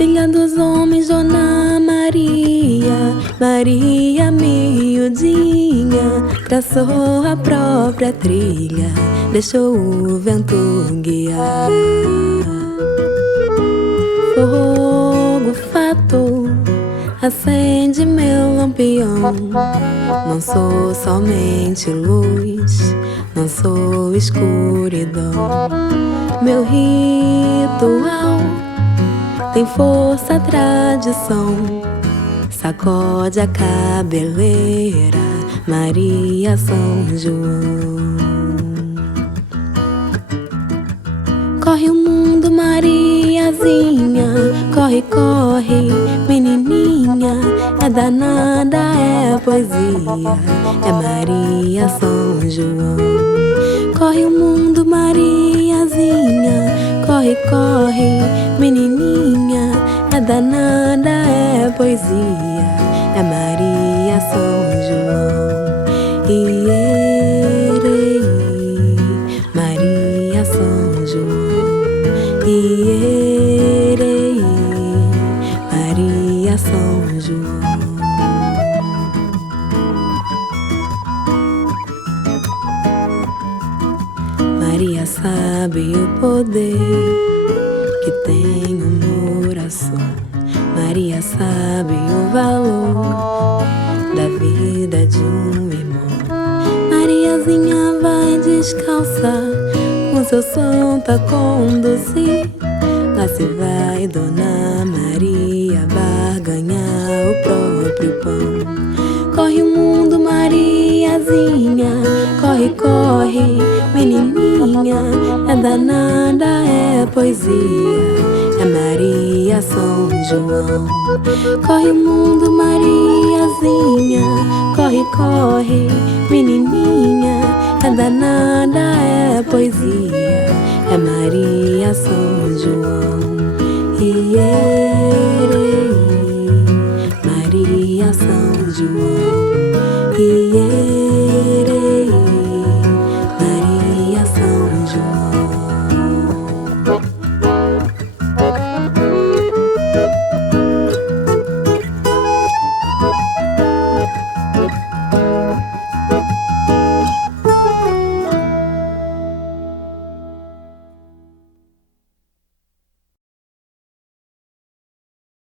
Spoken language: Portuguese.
filha dos homens, Dona Maria, Maria miudinha, traçou a própria trilha, deixou o vento guiar. Fogo fato, acende meu lampião. Não sou somente luz, não sou escuridão. Meu ritual tem força, tradição. Sacode a cabeleira, Maria São João. Corre o mundo, Mariazinha, corre, corre, menininha. É danada, é poesia, é Maria São João. Corre o mundo, Mariazinha, corre, corre, menininha. É danada, é poesia, é Maria São João. Ierei, Maria São João. Ierei, Maria São João. Maria sabe o poder que tem uma oração. Maria sabe o valor da vida de um irmão. Mariazinha vai descalça, com seu santo a conduzir. Lá se vai Dona Maria barganhar o próprio pão. Corre o mundo, Mariazinha, corre, corre, menininha. É danada, é poesia, é Maria São João. Corre o mundo, Mariazinha, corre, corre, menininha. É danada, é poesia, é Maria São João.